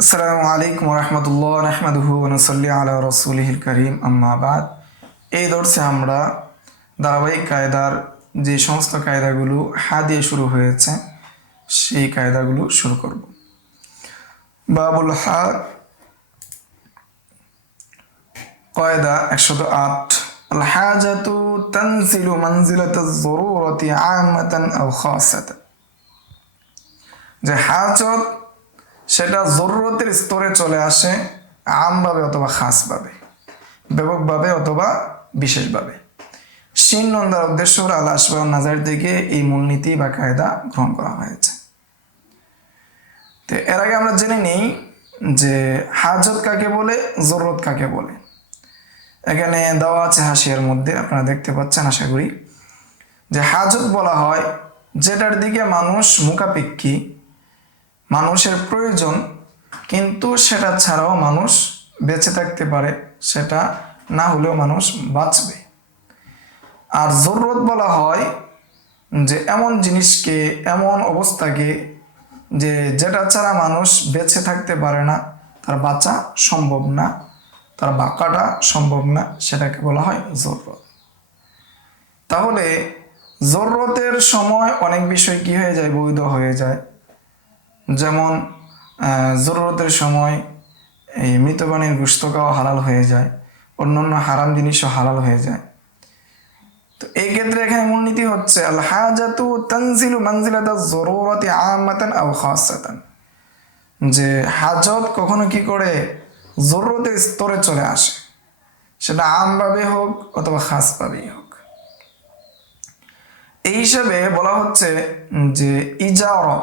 আসসালামু আলাইকুম রহমতুল্লাহ রহমদুহু নসল্লি আলা রসুলিহিল করিম আম্মা বাদ। এই দর্শে আমরা ধারাবাহিক কায়দার যে সমস্ত কায়দাগুলো হা দিয়ে শুরু হয়েছে সেই কায়দাগুলো শুরু করব। বাবুল হা কায়দা 108। আল হাজাতু তানজিলু মানজিলাতাজ যুরুরাতি আম্মাতান আও খাসাতান। যে হাজত সেটা জরুরতের স্তরে চলে আসে আমভাবে অথবা খাসভাবে, ব্যাপকভাবে অথবা বিশেষভাবে। শিন নন্দার উদ্দেশ্য আল আসবাহ নাজার থেকে এই মূলনীতি বা কায়দা গ্রহণ করা হয়েছে। তো এর আগে আমরা জেনে নিই যে হাজত কাকে বলে, জরুরত কাকে বলে। এখানে দেওয়া আছে হাসিয়ার মধ্যে, আপনারা দেখতে পাচ্ছেন আশা করি। যে হাজত বলা হয় যেটার দিকে মানুষ মুখাপেক্ষী, মানুষের প্রয়োজন, কিন্তু সেটা ছাড়াও মানুষ বেঁচে থাকতে পারে, সেটা না হলেও মানুষ বাঁচবে। আর জরুরত বলা হয় যে এমন জিনিসকে, এমন অবস্থাকে যে যেটা ছাড়া মানুষ বেঁচে থাকতে পারে না, তার বাঁচা সম্ভব না, তার বাঁকাটা সম্ভব না, সেটাকে বলা হয় জরুরত। তাহলে জরুরতের সময় অনেক বিষয় কি হয়ে যায়, বৈধ হয়ে যায়। যেমন জরুরতের সময় এই মৃত প্রাণীর গোশত খাওয়া হালাল হয়ে যায়, অন্যান্য হারাম জিনিসও হালাল হয়ে যায়। তো এই ক্ষেত্রে এখানে মূলনীতি হচ্ছে আল হাজাতু তানজিলু মানজিলাতাজ যুরুরাতি আম্মাতান আও খাসাতান। যে হাজত কখনো কি করে জরুরতের স্তরে চলে আসে, সেটা আমভাবে হোক অথবা খাসভাবেই হোক। এই হিসাবে বলা হচ্ছে যে ইজারা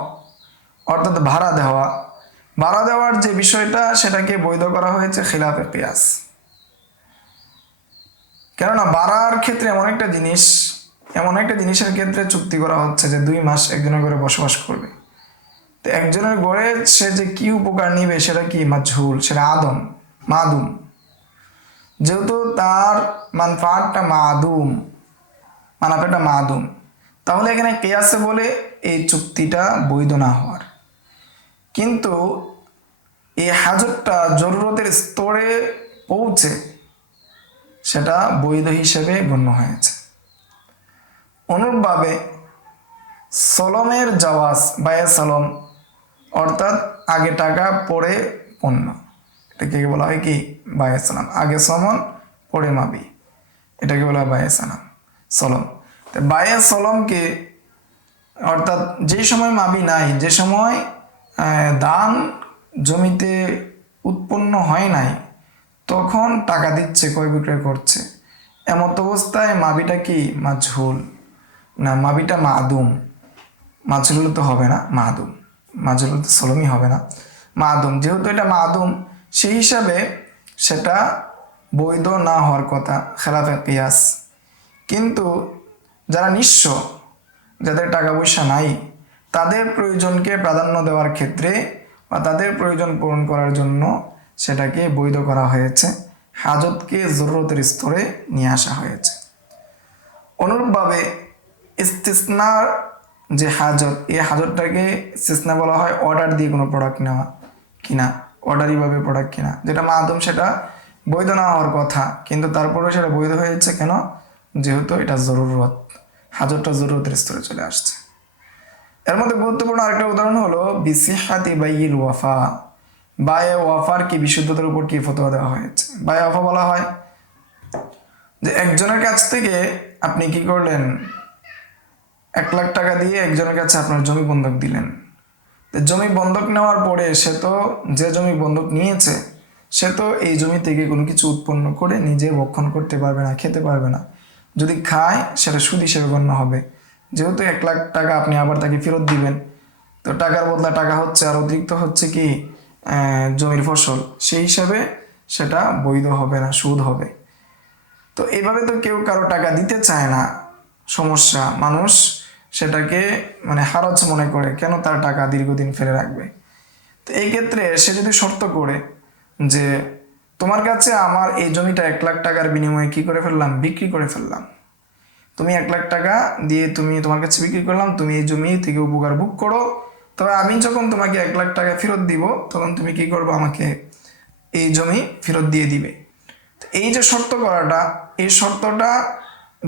অর্থাৎ ভাড়া দেওয়া, ভাড়া দেওয়ার যে বিষয়টা সেটাকে বৈধ করা হয়েছে খিলাফে কিয়াস। কেননা ভাড়ার ক্ষেত্রে এমন একটা জিনিসের ক্ষেত্রে চুক্তি করা হচ্ছে যে 2 মাস একজনের ঘরে বসবাস করবে। তো একজনের ঘরে সে যে কি উপকার নিবে সেটা কি মাজহুল, সেটা মাদুম। যেহেতু তার মানফাতটা মানাফাটা মাদুম, তাহলে এখানে কিয়াসে বলে এই চুক্তিটা বৈধ না হওয়ার। কিন্তু এই হাজতটা জরুরতের স্তরে পৌঁছে সেটা বৈধ হিসেবে গণ্য হয়েছে। অনুরূপভাবে সলমের জাওয়াজ, বায়ে সলম, অর্থাৎ আগে টাকা পরে পণ্য, এটাকে বলা হয় কি বায়ে সালাম। আগে সমন পরে মাবি, এটাকে বলা হয় বায়ে সলম। বায়ে সলমকে অর্থাৎ যে সময় মাবি নাই, যে সময় দান জমিতে উৎপন্ন হয় নাই, তখন টাকা দিচ্ছে, ক্রয় বিক্রয় করছে, এমত অবস্থায় মাবিটা কি মাজহুল না, মাবিটা মাদুম। মাজহুল তো হবে না, মাদুম। মাজহুল তো সলমই হবে না, মাদুম। যেহেতু এটা মাদুম, সেই হিসাবে সেটা বৈধ না হওয়ার কথা খেলাফে কিয়াস। কিন্তু যারা নিঃস্ব, যাদের টাকা পয়সা নাই, তাদের প্রয়োজনকে প্রাধান্য দেওয়ার ক্ষেত্রে বা তাদের প্রয়োজন পূরণ করার জন্য সেটাকে বৈধ করা হয়েছে, হাজতকে জরুরতের স্তরে নিয়ে আসা হয়েছে। অনুরূপভাবে ইস্তিসনার যে হাজত, এই হাজতটাকে ইস্তিসনা বলা হয় অর্ডার দিয়ে কোনো প্রোডাক্ট নেওয়া কিনা, অর্ডারিভাবে প্রোডাক্ট কিনা, যেটা মাধ্যম সেটা বৈধ না হওয়ার কথা, কিন্তু তারপরেও সেটা বৈধ হয়েছে। কেন? যেহেতু এটা জরুরত, হাজতটা জরুরতের স্তরে চলে আসছে। এর মধ্যে গুরুত্বপূর্ণ আরেকটা উদাহরণ হলো বিসিহাতি বাইয়িল ওয়াফা। বায়ে ওয়াফার কি বিশুদ্ধতার উপর কি ফতোয়া দেওয়া হয়েছে। বায়ে ওয়াফা বলা হয় যে একজনের কাছ থেকে আপনি কি করলেন, 1 লাখ টাকা দিয়ে একজনের কাছে আপনার জমি বন্ধক দিলেন। জমি বন্ধক নেওয়ার পরে সে তো, যে জমি বন্ধক নিয়েছে, সে তো এই জমি থেকে কোনো কিছু উৎপন্ন করে নিজে ভক্ষণ করতে পারবে না, খেতে পারবে না। যদি খায় সেটা সুদ হিসেবে গণ্য হবে। যেহেতু 1 লাখ টাকা আপনি আবার তাকে ফেরত দিবেন, তো টাকার বদলা টাকা হচ্ছে, আর অতিরিক্ত হচ্ছে কি জমির ফসল, সেই হিসাবে সেটা বৈধ হবে না, সুদ হবে। তো এইভাবে তো কেউ কারো টাকা দিতে চায় না, সমস্যা। মানুষ সেটাকে মানে হারাজ মনে করে, কেন তার টাকা দীর্ঘদিন ফেলে রাখবে। তো এই ক্ষেত্রে সে যদি শর্ত করে যে তোমার কাছে আমার এই জমিটা 1 লাখ টাকার বিনিময়ে কি করে ফেললাম, বিক্রি করে ফেললাম, তুমি 1 লাখ টাকা দিয়ে তুমি তোমার কাছে বিক্রি করলাম, তুমি এই জমি থেকে উপকার ভোগ করো, তবে আমি যখন তোমাকে 1 লাখ টাকা ফেরত দিব তখন তুমি কি করবে, আমাকে এই জমি ফেরত দিয়ে দিবে। এই যে শর্ত করাটা, এই শর্তটা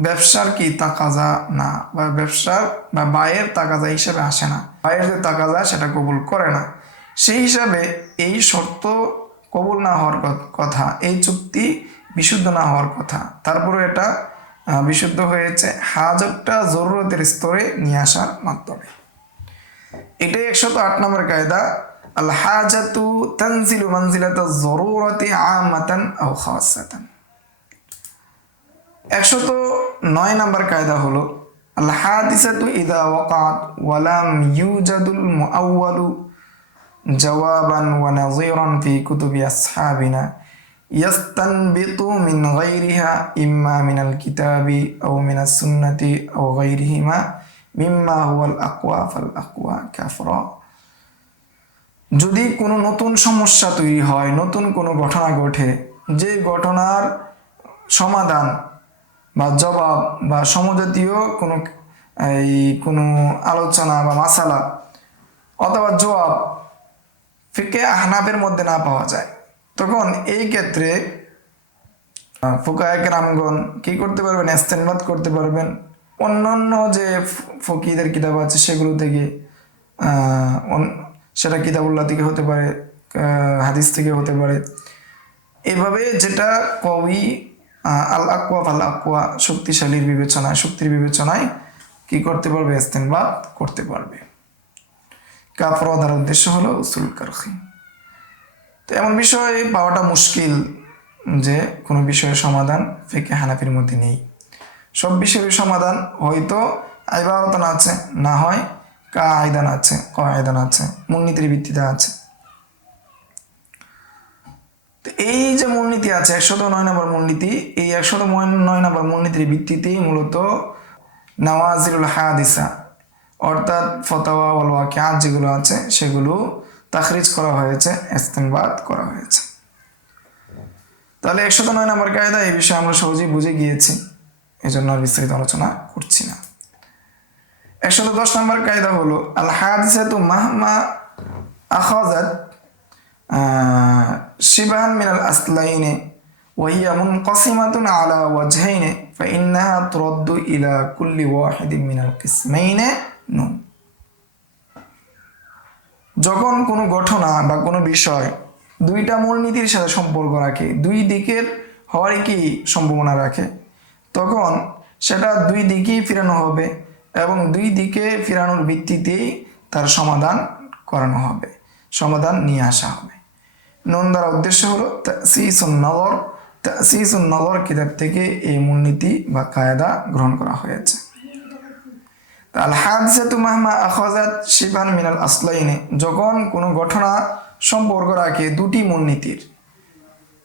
ব্যবসার কি তাকাজা না, বা ব্যবসার বা বায়ের তাকাজা হিসাবে আসে না। বায়ের যে তাকাজা সেটা কবুল করে না, সেই হিসাবে এই শর্ত কবুল না হওয়ার কথা, এই চুক্তি বিশুদ্ধ না হওয়ার কথা। তারপরে এটা বিশুদ্ধ হয়েছে হাজারটা জরুরতের স্তরে নিয়ে আসার মাধ্যমে। এটাই 108 নম্বর কায়দা, আল হাজাতু তানজিলু মানজিলাতা জরুরাতি আমাতান আও খাসাতান। 109 নম্বর কায়দা হলো আল হাদিসাতু ইযা ওয়াকাত ওয়া লাম ইউজাদুল মুআওয়ালু জাওয়াবান ওয়া নাযীরান ফি কুতুবি আসহাবিনা ইয়াস্তানবিতু মিন গায়রিহা ইম্মা মিনাল কিতাবি আও মিনাস সুন্নাতি আও গায়রিহিমা মিম্মা হুয়াল আকওয়া ফাল আকওয়া কাফরা। যদি কোনো নতুন সমস্যা তৈরি হয়, নতুন কোনো ঘটনা ঘটে, যে ঘটনার সমাধান বা জবাব বা সমজাতীয় কোনো আলোচনা বা মাসালা অথবা জবাব ফিকে আহনাফের মধ্যে না পাওয়া যায়, তখন এই ক্ষেত্রে ফুকায়ে কেরামগণ কি করতে পারবেন, ইস্তেনবাত করতে পারবেন অন্যান্য যে ফকিদের কিতাব আছে সেগুলো থেকে। সেটা কিতাবুল্লাহ থেকে হতে পারে, হাদিস থেকে হতে পারে। এভাবে যেটা কওয়ি আল আকওয়া ফাল আকওয়া, শক্তিশালীর বিবেচনায়, শক্তির বিবেচনায় কি করতে পারবে, ইস্তেনবাত করতে পারবে। কাফরা দ্বারা উদ্দেশ্য হলো উসুল কারখি। তো এমন বিষয় পাওয়াটা মুশকিল যে কোনো বিষয়ের সমাধান ফিকে হানাফির মধ্যে নেই। সব বিষয়ের সমাধান হয়তো ইবারতান আছে, না হয় কায়দান আছে, কায়দান আছে, মূলনীতির ভিত্তিতে আছে। তো এই যে মূলনীতি আছে 109 নম্বর মূলনীতি, এই 109 নম্বর মূলনীতির ভিত্তিতেই মূলত নাওয়াজিলুল হাদিসা অর্থাৎ ফতোয়া ওয়াল ওয়াকিআত যেগুলো আছে সেগুলো তাখরিজ করা হয়েছে, ইস্তেনবাত করা হয়েছে। তাহলে 109 নম্বর কায়দা, এই বিষয়ে আমরা সহজেই বুঝে গিয়েছি, এই জন্য আর বিস্তারিত আলোচনা করছি না। 110 নম্বর কায়দা হলো আল হাদিসাতু মাহমা আখাযাত শিবাহান মিনাল আসলাইনে ওয়া হিয়া মুনকাসিমাতুন আলা ওয়াজহাইনে ফাইন্নাহা তুরাদ্দু ইলা কুল্লি ওয়াহিদিন মিনাল কিসমাইনে নুন। যখন কোনো ঘটনা বা কোনো বিষয় দুইটা মূলনীতির সাথে সম্পর্ক রাখে, দুই দিকের হওয়ারই কি সম্ভাবনা রাখে, তখন সেটা দুই দিকেই ফিরানো হবে এবং দুই দিকে ফিরানোর ভিত্তিতেই তার সমাধান করানো হবে, সমাধান নিয়ে আসা হবে। নুন দ্বারা উদ্দেশ্য হলো তাসিসুন নজর। তাসিসুন নজর কিতাব থেকে এই মূলনীতি বা কায়দা গ্রহণ করা হয়েছে। আল হাদিসাতু মাহমা আখাযাত শিবান মিনাল আসলাইনে, যখন কোনো ঘটনা সম্পর্ক রাখে দুটি মূলনীতির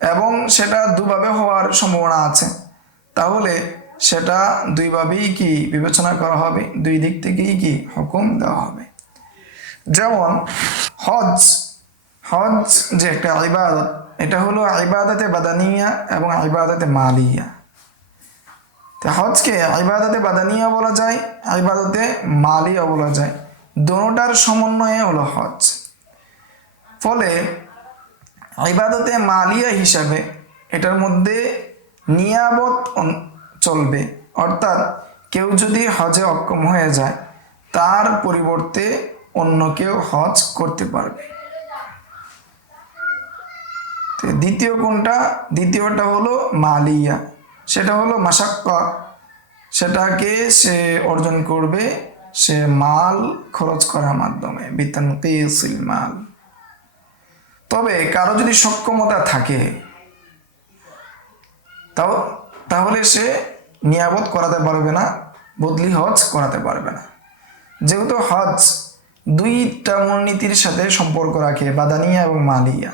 এবং সেটা দুভাবে হওয়ার সম্ভাবনা আছে, তাহলে সেটা দুইভাবেই কি বিবেচনা করা হবে, দুই দিক থেকেই কি হুকুম দেওয়া হবে। যেমন হজ, হজ যে একটা ইবাদত, এটা হলো ইবাদতে বাদানিয়া এবং ইবাদতে মালিয়া। তো হজকে ইবাদতে বাদানিয়া বলা যায়, ইবাদতে মালিয়া বলা যায়, দুটোটার সমন্বয়ে হলো হজ। ফলে ইবাদতে মালিয়া হিসাবে এটার মধ্যে নিয়াবত চলবে, অর্থাৎ কেউ যদি হজে অক্ষম হয়ে যায় তার পরিবর্তে অন্য কেউ হজ করতে পারবে। দ্বিতীয় কোনটা, দ্বিতীয়টা হলো মালিয়া, সেটা হলো মাশাক্কা, সেটাকে সে অর্জন করবে সে মাল খরচ করার মাধ্যমে, বিতানকিসিল মাল। তবে কারো যদি সক্ষমতা থাকে তাহলে সে নিয়াবত করাতে পারবে না, বদলি হজ করাতে পারবে না। যেহেতু হজ দুইটা মূলনীতির সাথে সম্পর্ক রাখে, বাদানিয়া এবং মালিয়া,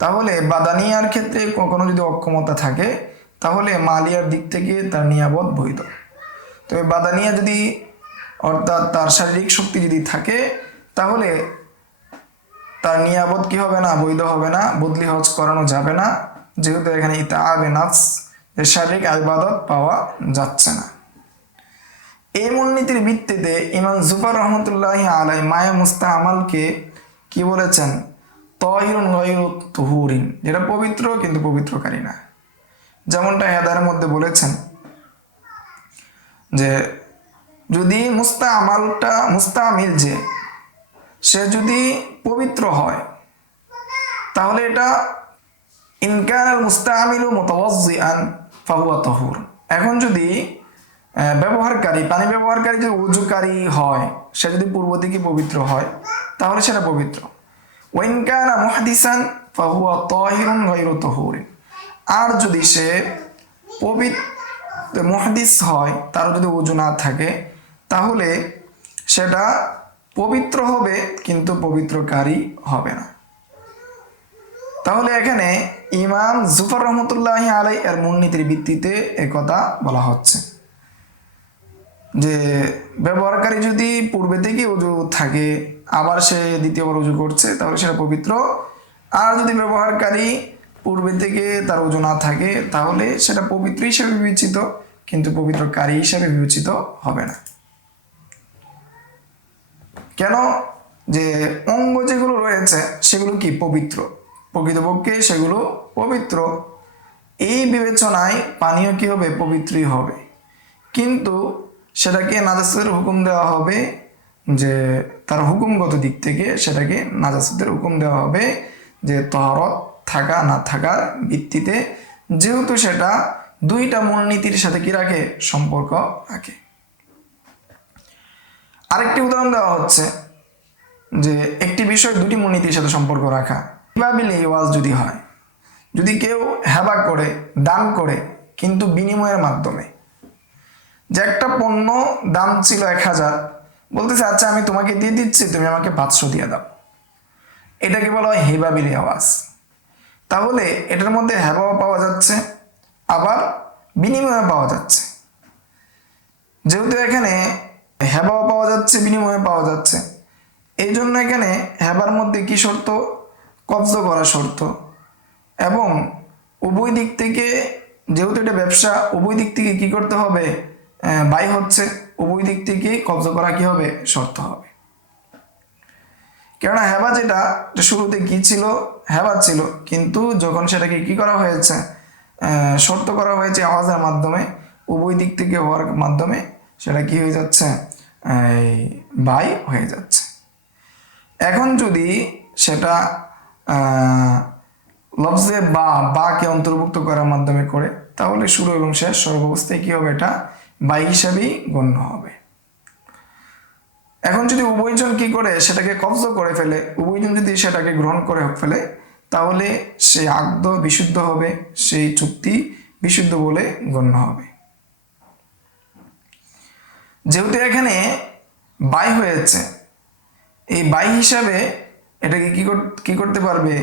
তাহলে বাদানিয়ার ক্ষেত্রে কখনো যদি অক্ষমতা থাকে তাহলে মালিয়ার দিক থেকে তার নিয়াবত বৈধ। তবে বাদানিয়া যদি অর্থাৎ তার শারীরিক শক্তি যদি থাকে তাহলে তার নিয়াবত কি হবে না, বৈধ হবে না, বদলি হজ করানো যাবে না, যেহেতু এখানে ইতাআবে নাফস, শারীরিক ইবাদত পাওয়া যাচ্ছে না। এই মূলনীতির ভিত্তিতে ইমাম জুফর রহমতুল্লাহি আলাইহি মায়ে মুস্তামালকে কি বলেছেন? তাহিরুন গায়রু তুহুরিন, যেটা পবিত্র কিন্তু পবিত্রকারী না। যেমনটা হেদায়ের মধ্যে বলেছেন যে যদি মুস্তামিল যে সে যদি পবিত্র হয় তাহলে এটা ইনকান আল মুস্তামিলু মুতাওয়াজ্জিআন ফাহুয়া তাহুর। এখন যদি পানি ব্যবহারকারী যদি উযুকারী হয়, সে যদি পূর্ব দিকে পবিত্র হয় তাহলে সেটা পবিত্র। ওয়াইন কানা মুহদিসান ফাহুয়া তাহিরুন গায়রু তাহুরিন। আর যদি সে মুহদিস হয়, তার যদি উযু না থাকে, তাহলে সেটা পবিত্র হবে কিন্তু পবিত্রকারী হবে না। তাহলে এখানে ইমাম জুফর রহমতুল্লাহি আলাইহি এর মূলনীতির ভিত্তিতে একথা বলা হচ্ছে যে ব্যবহারকারী যদি পূর্বে থেকে উযু থাকে আবার সে দ্বিতীয়বার উযু করছে তাহলে সেটা পবিত্র। আর যদি ব্যবহারকারী পূর্বে থেকে তার উযু না থাকে তাহলে সেটা পবিত্র হিসেবে বিবেচিত কিন্তু পবিত্রকারী হিসেবে বিবেচিত হবে না। কেন? যে অঙ্গ যেগুলো রয়েছে সেগুলো কি পবিত্র, প্রকৃতপক্ষে সেগুলো পবিত্র। এই বিবেচনায় পানীয় কি হবে? পবিত্রই হবে, কিন্তু সেটাকে নাজাসের হুকুম দেওয়া হবে, যে তার হুকুমগত দিক থেকে সেটাকে নাজাসতের হুকুম দেওয়া হবে যে তহরত থাকা না থাকার ভিত্তিতে, যেহেতু সেটা দুইটা মূলনীতির সাথে কি রাখে? সম্পর্ক রাখে। আরেকটি উদাহরণ দেওয়া হচ্ছে যে একটি বিষয় দুটি মূলনীতির সাথে সম্পর্ক রাখা। ওয়াজ যদি হয়, যদি কেউ হেবা করে, দান করে, কিন্তু বিনিময়ের মাধ্যমে, যে একটা পণ্য দাম ছিল 1000, বলতেছে আচ্ছা আমি তোমাকে দিয়ে দিচ্ছি, তুমি আমাকে 500 দিয়ে দাও, এটাকে বলা হয় হিবা বিল আওয়াজ। তাহলে এটার মধ্যে হেবাও পাওয়া যাচ্ছে আবার বিনিময় পাওয়া যাচ্ছে। যেহেতু এখানে হেবাও পাওয়া যাচ্ছে বিনিময়ে পাওয়া যাচ্ছে, এই জন্য এখানে হেবার মধ্যে কি শর্ত? কবজ করা শর্ত। এবং উভয় দিক থেকে, যেহেতু এটা ব্যবসা, উভয় দিক থেকে কি করতে হবে? বাই হচ্ছে, উভয় দিক থেকে কবজ করা কি হবে? শর্ত হবে। কেননা হেবা যেটা শুরুতে কি ছিল? হেবা ছিল, কিন্তু যখন সেটাকে কি করা হয়েছে? শর্ত করা হয়েছে আওয়াজের মাধ্যমে, উভয় দিক থেকে হওয়ার মাধ্যমে সেটা কি হয়ে যাচ্ছে? বাই হয়ে যাচ্ছে। এখন যদি সেটা লফজে বাকে অন্তর্ভুক্ত করার মাধ্যমে করে, তাহলে শুরু এবং শেষ সর্বাবস্থায় কি হবে? এটা বাই হিসাবেই গণ্য হবে। এখন যদি উভয়জন কি করে? সেটাকে কবজ করে ফেলে, উভয়জন যদি সেটাকে গ্রহণ করে ফেলে, তাহলে সেই আকদ বিশুদ্ধ হবে, সেই চুক্তি বিশুদ্ধ বলে গণ্য হবে। যেহেতু এখানে বাই হয়েছে, এই বাই হিসাবে এটাকে কি করতে পারবে?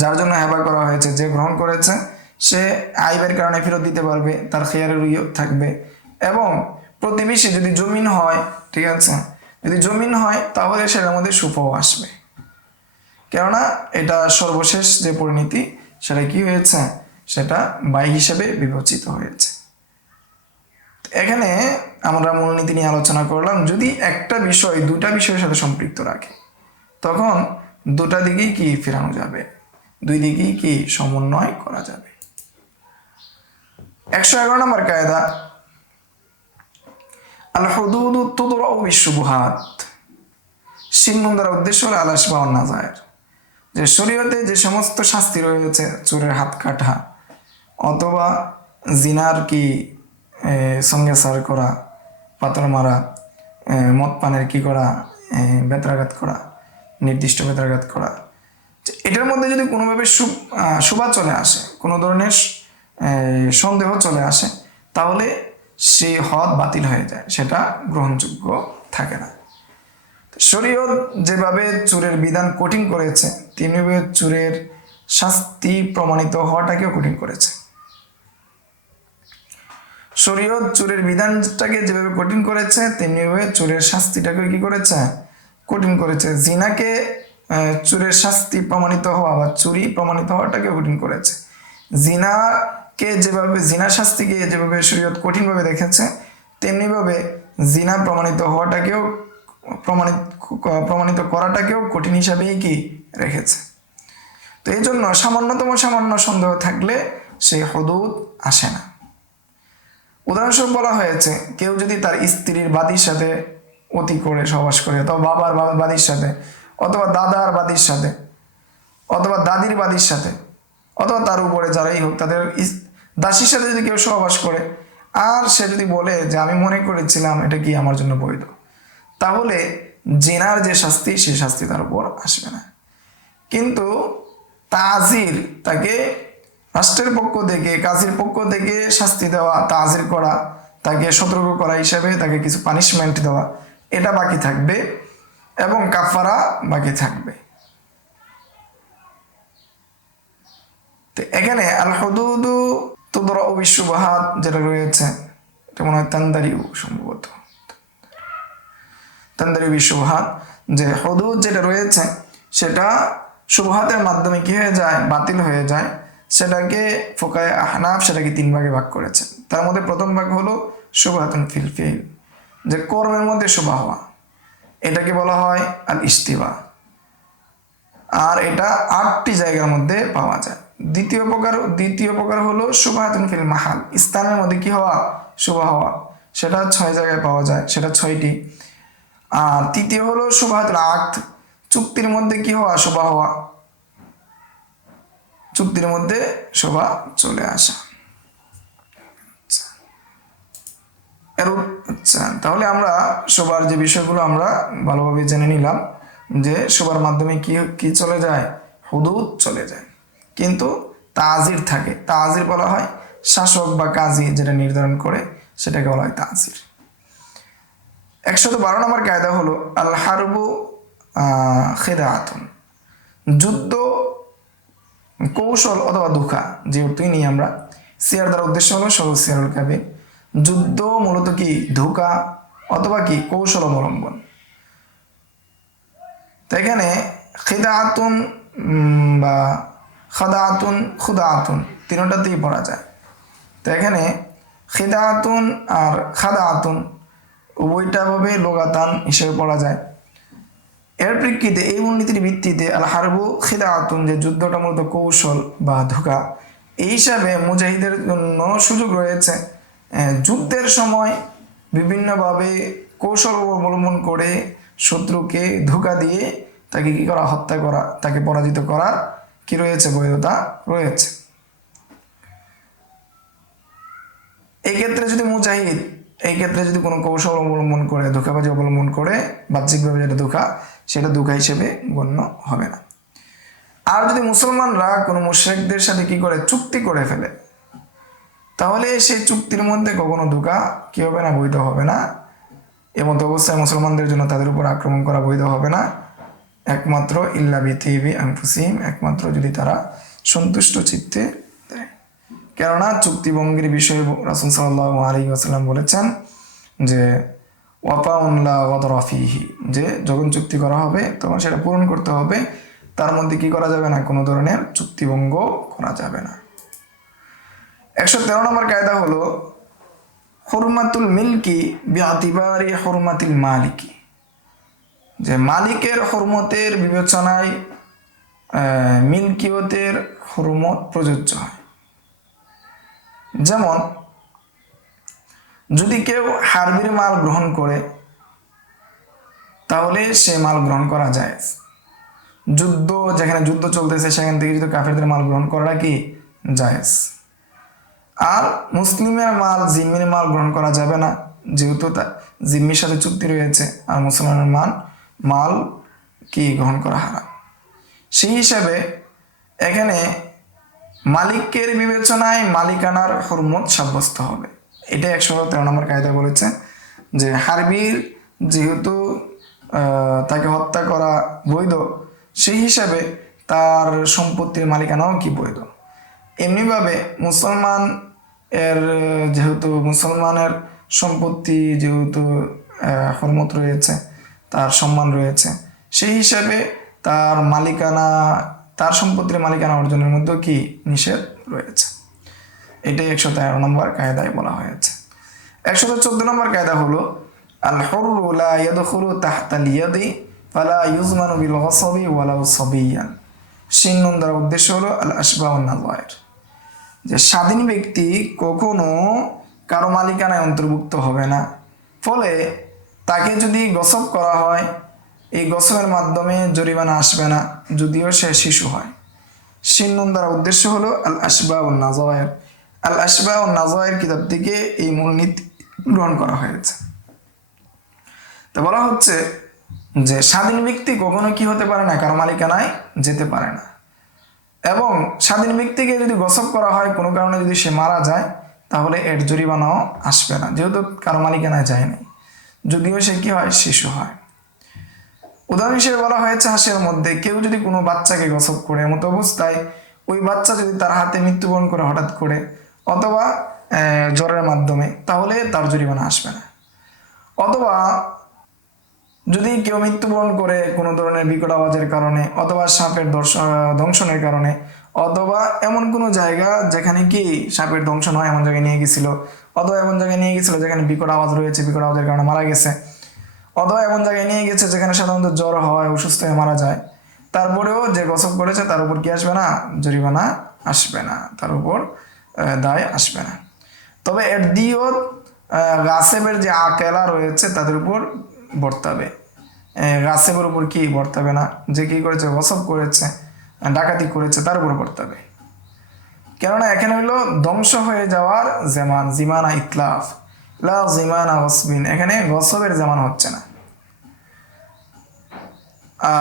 যার জন্য হেবা করা হয়েছে, যে গ্রহণ করেছে, সে আইবের কারণে ফেরত দিতে পারবে, তার খেয়ারের থাকবে। এবং প্রতিবেশী যদি জমিন হয়, ঠিক আছে, যদি জমিন হয় তাহলে সেটার মধ্যে সুফও আসবে, কেননা এটা সর্বশেষ যে পরিণতি সেটা কি হয়েছে? সেটা বাই হিসেবে বিবেচিত হয়েছে। এখানে আমরা মূলনীতি নিয়ে আলোচনা করলাম। যদি একটা বিষয় দুটা বিষয়ের সাথে সম্পৃক্ত রাখে, তখন দুটা দিকেই কি ফেরানো যাবে, দুই দিকেই কি সমন্বয় করা যাবে। 111 নম্বর কায়দা, আল হুদুদু তুদরাউ বিশুবহাত। শিরনুন দ্বারা উদ্দেশ্য হলো আল আসবাহ ওয়ান নাযায়ের, যে শরীয়তে যে সমস্ত শাস্তি রয়েছে, চোরের হাত কাটা অথবা জিনার কি সঙ্গে সার করা, পাথর মারা, মদ পানের কি করা, বেত্রাঘাত করা, নির্দিষ্ট বেত্রাঘাত করা, এটার মধ্যে যদি কোনোভাবে শুভা চলে আসে, কোনো ধরনের সন্দেহ চলে আসে, তাহলে সেই হদ বাতিল হয়ে যায়, সেটা গ্রহণযোগ্য থাকে না। শরীয়ত যেভাবে চোরের বিধান কঠিন করেছে, তেমনিভাবে চোরের শাস্তি প্রমাণিত হওয়াটাকেও কঠিন করেছে। শরীয়ত চোরের বিধানটাকে যেভাবে কঠিন করেছে, তেমনিভাবে চোরের শাস্তিটাকে কি করেছে? কঠিন করেছে। জিনাকে চোরের শাস্তি প্রমাণিত হওয়া বা চুরি প্রমাণিত হওয়াটাকে কঠিন করেছে। জিনাকে যেভাবে, জিনা শাস্তিকে যেভাবে শরীয়ত কঠিনভাবে দেখেছে, তেমনিভাবে জিনা প্রমাণিত হওয়াটাকেও প্রমাণিত করাটাকেও কঠিন হিসাবেই কি রেখেছে। তো এই জন্য সামান্য সন্দেহ থাকলে সেই হুদুদ আসে না। উদাহরণস্বরূপ বলা হয়েছে, কেউ যদি তার স্ত্রীর বাদীর সাথে অতি করে সহবাস করে, অথবা বাবার বাদীর সাথে, অথবা দাদার বাদীর সাথে, অথবা দাদির বাদীর সাথে, অথবা তার উপরে যারাই হোক তাদের দাসীর সাথে যদি কেউ সহবাস করে, আর সে যদি বলে যে আমি মনে করেছিলাম এটা কি আমার জন্য বৈধ, তাহলে জেনার যে শাস্তি সেই শাস্তি তার উপর আসবে না। কিন্তু তাজির, তাকে রাষ্ট্রের পক্ষ থেকে, কাজীর পক্ষ থেকে শাস্তি দেওয়া, তাজির করা, তাকে সতর্ক করা হিসাবে তাকে কিছু পানিশমেন্ট দেওয়া, এটা বাকি থাকবে এবং কাফারা বাকি থাকবে। তো এখানে আল হুদুদু তুদরাউ বিশুবহাত যেটা রয়েছে, এটা মনে হয় তান্দারিউ, সম্ভবত তান্দারিউ বিশুবহাত, যে হুদুদ যেটা রয়েছে সেটা শুবহাতের মাধ্যমে কি হয়ে যায়, বাতিল হয়ে যায়। সেটাকে ফুকায়ে আহনাফ সেটাকে 3 ভাগে ভাগ করেছে। তার মধ্যে প্রথম ভাগ হলো শুবহাতুন ফিল ফিল, যে কর্মের মধ্যে শুবা হওয়া, এটাকে বলা হয় আল ইস্তিবা, আর এটা 8টি জায়গার মধ্যে পাওয়া যায়। দ্বিতীয় প্রকার হলো শুবহাতুন ফিল মাহাল, স্থানের মধ্যে কি হওয়া, শুবা হওয়া, সেটা 6 জায়গায় পাওয়া যায়, সেটা 6টি। আর তৃতীয় হলো শুবহাতুল আকদ, চুক্তির মধ্যে কি হওয়া, শুবা হওয়া, চুক্তির মধ্যে শোভা চলে আসা। আচ্ছা, তাহলে আমরা শোভার যে বিষয়গুলো আমরা ভালোভাবে জেনে নিলাম, যে শোভার মাধ্যমে কি কি চলে যায়, হুদুদ চলে যায়, কিন্তু তাজির থাকে। তাজির বলা হয় শাসক বা কাজী যেটা নির্ধারণ করে, সেটাকে বলা হয় তাজির। 112 নম্বর কায়দা হলো আল হারবু খিদাআতুন, যুদ্ধ কৌশল অথবা ধোঁকা, যে অর্থই নিই আমরা। সিয়ার দ্বারা উদ্দেশ্য হলো সহজ সিয়ারুল কাবি, যুদ্ধ মূলত কি ধোঁকা অথবা কি কৌশল অবলম্বন। তো এখানে খিদাআতুন বা খাদাআতুন, খুদাআতুন তিনটাতেই পড়া যায়। তো এখানে খিদাআতুন আর খাদাআতুন উভয়টা ভাবে লোগাতান হিসেবে পড়া যায়। এর প্রেক্ষিতে, এই মূলনীতির ভিত্তিতে আল হারবু খিদাআতুন, যে যুদ্ধটা মূলত কৌশল বা ধোঁকা, এই হিসাবে মুজাহিদের জন্য সুযোগ রয়েছে যুদ্ধের সময় বিভিন্নভাবে কৌশল অবলম্বন করে শত্রুকে ধোঁকা দিয়ে তাকে কি করা, হত্যা করা, তাকে পরাজিত করার কি রয়েছে, বৈধতা রয়েছে। এই ক্ষেত্রে যদি কোনো কৌশল অবলম্বন করে, ধোঁকাবাজি অবলম্বন করে, বাহ্যিকভাবে যেটা ধোঁকা, সেটা ধোঁকা হিসেবে গণ্য হবে না। আর যদি মুসলমানরা কোনো মুশরিকদের সাথে কি করে, চুক্তি করে ফেলে, তাহলে সেই চুক্তির মধ্যে কখনো ধোঁকা কি হবে না, বৈধ হবে না। এমত অবস্থায় মুসলমানদের জন্য তাদের উপর আক্রমণ করা বৈধ হবে না, একমাত্র ইল্লা বিতিবি আনফুসিহিম, একমাত্র যদি তারা সন্তুষ্ট চিত্তে দেয়। কেননা চুক্তিভঙ্গের বিষয়ে রাসূল সাল্লাল্লাহু আলাইহি ওয়াসাল্লাম বলেছেন যে ওয়াফাউন লা গাদরা ফীহি, যে যখন চুক্তি করা হবে তখন সেটা পূরণ করতে হবে, তার মধ্যে কি করা যাবে না, কোনো ধরনের চুক্তিভঙ্গ করা যাবে না। 113 নম্বর কায়দা হলো হুরমাতুল মিলকি বিআতিবারি হুরমাতিল মালিকি, যে মালিকের হুরমতের বিবেচনায় মিলকিয়তের হুরমত প্রযোজ্য হয়। যেমন যদি কেউ হারবির মাল গ্রহণ করে, তাহলে সে মাল গ্রহণ করা যায়। যেখানে যুদ্ধ চলতেছে সেখান থেকে যদি কাফেরদের মাল গ্রহণ করাটা কি জায়েজ। আর মুসলিমের মাল, জিম্মির মাল গ্রহণ করা যাবে না, যেহেতু জিম্মির সাথে চুক্তি রয়েছে, আর মুসলমানের মাল কি গ্রহণ করা হারাম। সেই হিসাবে এখানে মালিকের বিবেচনায় মালিকানার হুরমত সাব্যস্ত হবে। এটা 113 নম্বর কায়দা বলেছে যে হারবির যেহেতু তাকে হত্যা করা বৈধ, সেই হিসাবে তার সম্পত্তির মালিকানাও কি বৈধ। এমনিভাবে মুসলমানের সম্পত্তি যেহেতু হুরমত রয়েছে, তার সম্মান রয়েছে, সেই হিসাবে তার সম্পত্তির মালিকানা অর্জনের মধ্যে কি নিষেধ রয়েছে। এটাই 113 নম্বর কায়দায় বলা হয়েছে। 114 নম্বর কায়দা হলো আল হুররু লা ইয়াদখুলু তাহতাল ইয়াদি ফালা ইউজমানু বিল গসবি ওয়ালাউ সাবিয়ান। শিন নুন দ্বারা উদ্দেশ্য হলো আল আশবাহ ওয়ান নাযায়ের, যে স্বাধীন ব্যক্তি কখনো কারো মালিকানায় অন্তর্ভুক্ত হবে না, ফলে তাকে যদি গসব করা হয় এই গসবের মাধ্যমে জরিমানা আসবে না, যদিও সে শিশু হয়। শিন নুন দ্বারা উদ্দেশ্য হলো আল আশবাহ ওয়ান নাযায়ের। আল আশবাহ ওয়ান নাযায়ের কিতাব থেকে এই মূলনীতি গ্রহণ করা হয়েছে। তো বলা হচ্ছে যে স্বাধীন ব্যক্তি কখনো কি হতে পারে না, কারো মালিকানায় যেতে পারে না, এবং স্বাধীন ব্যক্তিকে যদি গসব করা হয় কোনো কারণে যদি সে মারা যায় তাহলে এর জরিমানাও আসবে না, যেহেতু কারো মালিকানায় যায়নি, যদিও সে কি হয়, শিশু হয়। উদাহরণ হিসেবে বলা হয়েছে হাঁসের মধ্যে কেউ যদি কোনো বাচ্চাকে গসব করে এমত অবস্থায় ওই বাচ্চা যদি তার হাতে মৃত্যুবরণ করে হঠাৎ করে অথবা জ্বরের মাধ্যমে, তাহলে তার জরিমানা আসবে না। অথবা যদি কেউ মৃত্যুবরণ করে কোনো ধরনের বিকট আওয়াজের কারণে, অথবা সাপের দংশনের কারণে, অথবা এমন কোনো জায়গা যেখানে কি সাপের দংশন হয় এমন জায়গায় নিয়ে গেছিল, অথবা এমন জায়গায় নিয়ে গেছিল যেখানে বিকট আওয়াজ রয়েছে, বিকট আওয়াজের কারণে মারা গেছে, অথবা এমন জায়গায় নিয়ে গেছে যেখানে সাধারণত জ্বর হয়, অসুস্থ হয়ে মারা যায়, তারপরেও যে গসব করেছে তার উপর কি আসবে না, জরিমানা আসবে না, তার উপর দায় আসবে না। তবে এর দিয়ত গাসেবের যে আকেলা রয়েছে তাদের উপর বর্তাবে, গাসেবের উপর কি বর্তাবে না, যে কি করেছে, গসব করেছে, ডাকাতি করেছে তার উপর বর্তাবে। কেননা এখানে হইলো ধ্বংস হয়ে যাওয়ার যেমান, জিমানা ইতলাফ লা জিমানা গসবিন, এখানে গসবের যেমান হচ্ছে না।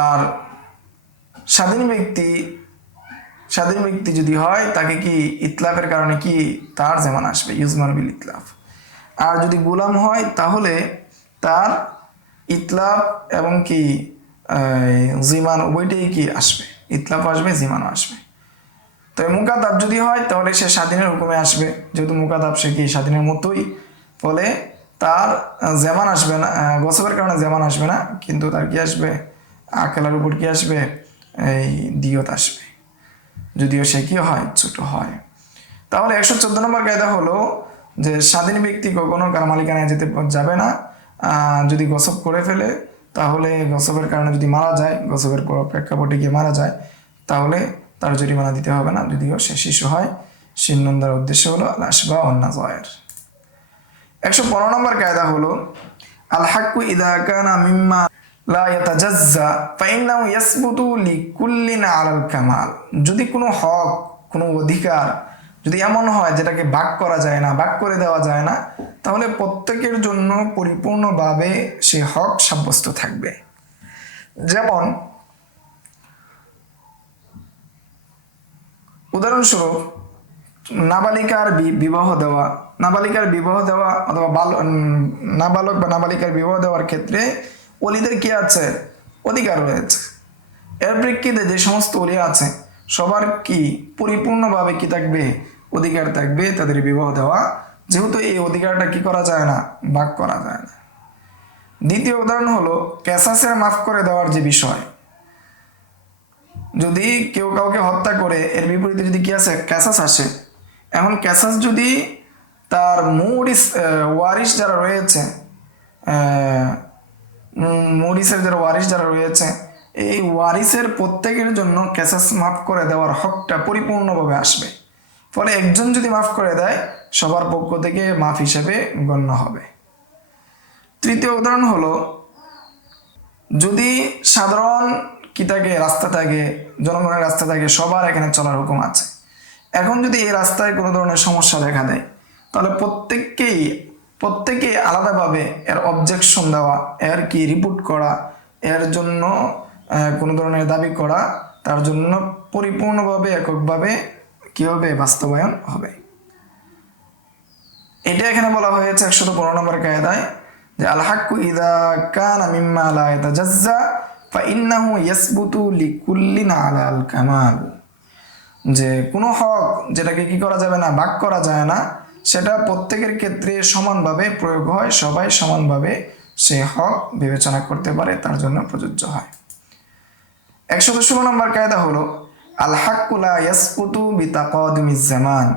আর স্বাধীন ব্যক্তি যদি হয় তাকে কি ইতলাফের কারণে কি তার যেমন আসবে, ইউজমান বিল ইতলাফ। আর যদি গোলাম হয় তাহলে তার ইতলাফ এবং কি জিমান উভয়টাই কি আসবে, ইতলাফ আসবে, জিমানও আসবে। তবে মুকাদ্দাব যদি হয় তাহলে সে স্বাধীনের হুকুমে আসবে, যেহেতু মুকাদ্দাব সে কি স্বাধীনের মতোই, ফলে তার যেমান আসবে না, গসবের কারণে যেমান আসবে না, কিন্তু তার কি আসবে, আকেলার উপর কি আসবে, এই দিয়ত আসবে, যদিও সে কি হয়, ছোট হয়। তাহলে 114 নম্বর কায়দা হলো যে স্বাধীন ব্যক্তি কখনো কারো মালিকানায় যেতে যাবে না, যদি গসব করে ফেলে তাহলে গসবের কারণে যদি মারা যায়, গসবের প্রেক্ষাপটে গিয়ে মারা যায়, তাহলে তার জরিমানা দিতে হবে না, যদিও সে শিশু হয়। শিন নুন দ্বারা উদ্দেশ্য হলো আল আশবাহ ওয়ান নাযায়ের। 115 নম্বর কায়দা হলো আল হাক্কু ইযা কানা মিম্মা লা ইয়াতাজাজ্জা ফাইন্নাহু ইয়াসবুতু লিকুল্লিন আলাল কামাল। যদি কোনো হক, কোনো অধিকার যদি এমন হয় যেটাকে ভাগ করা যায় না, ভাগ করে দেওয়া যায় না, তাহলে প্রত্যেকের জন্য পরিপূর্ণভাবে সে হক সাব্যস্ত থাকবে। যেমন উদাহরণস্বরূপ নাবালিকার বিবাহ দেওয়া, অথবা নাবালক বা নাবালিকার বিবাহ দেওয়ার ক্ষেত্রে ওলিদের কি আছে, অধিকার রয়েছে। এর প্রেক্ষিতে যে সমস্ত ওলি আছে সবার কি পরিপূর্ণভাবে কি থাকবে, অধিকার থাকবে তাদের বিবাহ দেওয়া, যেহেতু এই অধিকারটা কি করা যায় না, ভাগ করা যায় না। দ্বিতীয় উদাহরণ হলো কেসাসের মাফ করে দেওয়ার যে বিষয়, যদি কেউ কাউকে হত্যা করে এর বিপরীতে যদি কি আছে, ক্যাসাস আসে, এখন ক্যাসাস যদি তার ওয়ারিশ যারা রয়েছে, মরিসের যারা ওয়ারিশ যারা রয়েছে, এই ওয়ারিসের প্রত্যেকের জন্য ক্যাসাস মাফ করে দেওয়ার হকটা পরিপূর্ণভাবে আসবে। ফলে একজন যদি মাফ করে দেয় সবার পক্ষ থেকে মাফ হিসেবে গণ্য হবে। তৃতীয় উদাহরণ হলো যদি সাধারণ কি থাকে, রাস্তা থাকে, জনগণের রাস্তা থাকে, সবার এখানে চলার হুকুম আছে, এখন যদি এই রাস্তায় কোনো ধরনের সমস্যা দেখা দেয় তাহলে প্রত্যেকে আলাদাভাবে এর অবজেকশন দেওয়া, এর কি রিপোর্ট করা, এর জন্য কোনো ধরনের দাবি করা, তার জন্য পরিপূর্ণভাবে এককভাবে কি হবে, বাস্তবায়ন হবে। এটা এখানে বলা হয়েছে 115 নম্বর কায়দায় যে আল হাক্কু ইযা কানা মিম্মা লা ইয়াতাজাজ্জা ফাইন্নাহু ইয়াসবুতু লিকুল্লিন আলাল কামাল। যে কোনো হক যেটাকে কি করা যাবে না, ভাগ করা যায় না, সেটা প্রত্যেকের ক্ষেত্রে সমানভাবে প্রয়োগ হয়, সবাই সমানভাবে সে হক বিবেচনা করতে পারে, তার জন্য প্রযোজ্য হয়। 116 নম্বর কায়দা হলো আল হাক্কু লা ইয়াসকুতু বিতাকাদুমিজ জামান।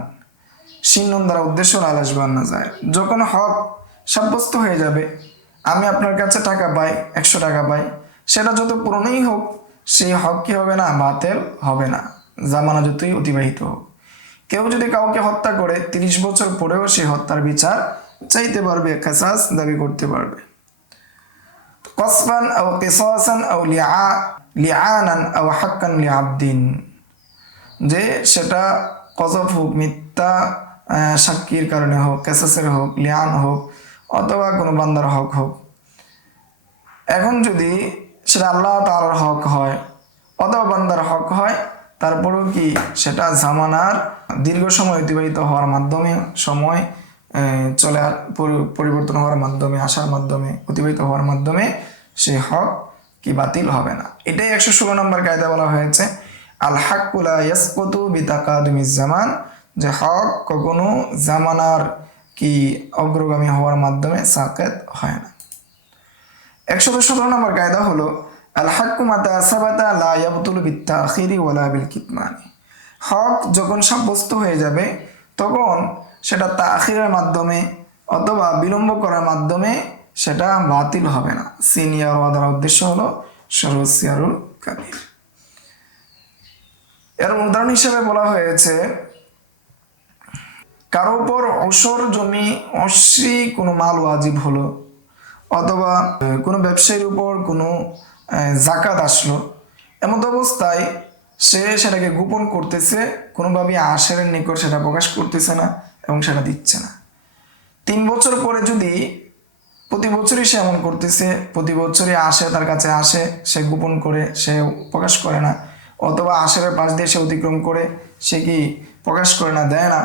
শিন নুন দ্বারা উদ্দেশ্য আল আশবাহ ওয়ান নাযায়ের। যখন হক সাব্যস্ত হয়ে যাবে আমি আপনার কাছে টাকা পাই, 100 টাকা পাই, সেটা যত পুরনোই হোক সেই হক কি হবে না, বাতিল হবে না, জামানা যতই অতিবাহিত হোক। কেউ যদি কাউকে হত্যা করে 30 বছর পরেও সে হত্যার বিচার চাইতে পারবে, কিসাস দাবি করতে পারবে। কসফান আও কিসাসান আও লিআনান আও হাক্কান লিআবদিন, যে সেটা কজফ হোক, মিথ্যা সাক্ষীর কারণে হোক, কেসাসের হোক, লিআন হোক, অথবা কোনো বান্দার হক হোক। এখন যদি সেটা আল্লাহ তাআলার হক হয় অথবা বান্দার হক হয়, তারপরেও কি সেটা জামানার দীর্ঘ সময় অতিবাহিত হওয়ার মাধ্যমে, সময় চলে পরিবর্তন হওয়ার মাধ্যমে, আসার মাধ্যমে, অতিবাহিত হওয়ার মাধ্যমে সেই হক কি বাতিল হবে না। এটাই 116 নম্বর কায়দা বলা হয়েছে আল হাক্কু লা ইয়াসকুতু বিতাকাদুমিজ জামান, যে হক কখনো জামানার কি অগ্রগামী হওয়ার মাধ্যমে সাকেত হয় না। 117 নম্বর কায়দা হলো আল হাক্কু মাতা সাবাতা লা ইয়াবতুলু বিত্তাখিরি ওয়ালা বিল কিতমানি, হক যখন সাব্যস্ত হয়ে যাবে তখন সেটা তাখিরের মাধ্যমে অথবা বিলম্ব করার মাধ্যমে সেটা বাতিল হবে না। সিনিয়র ওয়াদার উদ্দেশ্য হলো সরসিয়ারুল কাবির। এর উদাহরণ হিসেবে বলা হয়েছে কারো উপর অসর জমি, অশ্রী কোনো মাল ওয়াজিব হলো, অথবা কোনো ব্যবসায়ীর উপর কোনো জাকাত আসলো, এমত অবস্থায় সে সেটাকে গোপন করতেছে, কোনোভাবে আশেরের নিকট সেটা প্রকাশ করতেছে না এবং সেটা দিচ্ছে না। 3 বছর পরে যদি প্রতি বছরই সে এমন করতেছে, প্রতি বছরই আসে, তার কাছে আসে, সে গোপন করে, সে প্রকাশ করে না, অথবা আশেরের পাশ দিয়ে সে অতিক্রম করে, সে কি প্রকাশ করে না, দেয় না,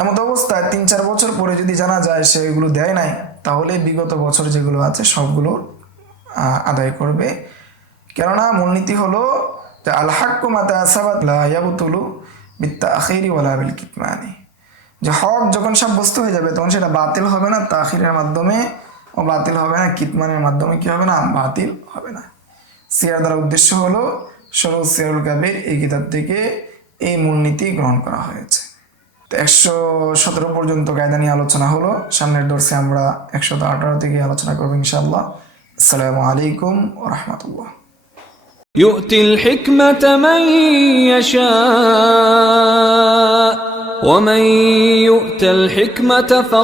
এমত অবস্থায় 3-4 বছর পরে যদি জানা যায় সে এগুলো দেয় নাই, তাহলে বিগত বছর যেগুলো আছে সবগুলো আদায় করবে। কেননা মূলনীতি হলো যে আল হাক্কু মাতা সাবাত লা ইয়াবতুলু বিত্তাখিরি ওয়ালা বিল কিতমানি, যে হক যখন সাব্যস্ত হয়ে যাবে তখন সেটা বাতিল হবে না তাখিরের মাধ্যমে, ও বাতিল হবে না কিতমানের মাধ্যমে, কি হবে না, বাতিল হবে না। সিয়ার দ্বারা উদ্দেশ্য হলো সরসিয়ারুল কাবির, এই কিতাব থেকে এই মূলনীতি গ্রহণ করা হয়েছে। 117 পর্যন্ত কায়দা নিয়ে আলোচনা হলো। সামনের দর্শে আমরা 118 থেকে আলোচনা করবো ইনশাআল্লাহ। আসসালামু আলাইকুম ওয়া রাহমাতুল্লাহ। يؤتي الحكمة من يشاء ومن يؤت الحكمة